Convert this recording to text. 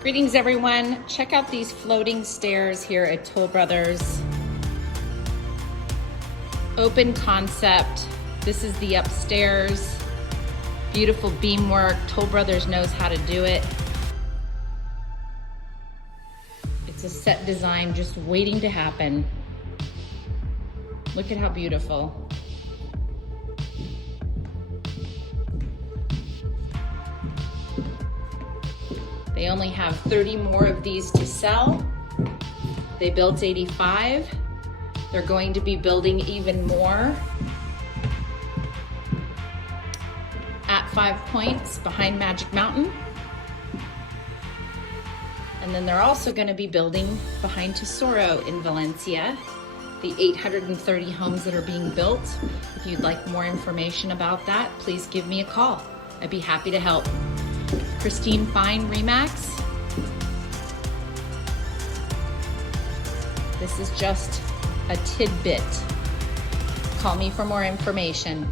Greetings everyone. Check out these floating stairs here at Toll Brothers. Open concept. This is the upstairs. Beautiful beamwork. Toll Brothers knows how to do it. It's a set design just waiting to happen. Look at how beautiful. They only have 30 more of these to sell. They built 85. They're going to be building even more at 5 Points behind Magic Mountain. And then they're also going to be building behind Tesoro in Valencia, the 830 homes that are being built. If you'd like more information about that, please give me a call. I'd be happy to help. Kristine Fine, REMAX. This is just a tidbit. Call me for more information.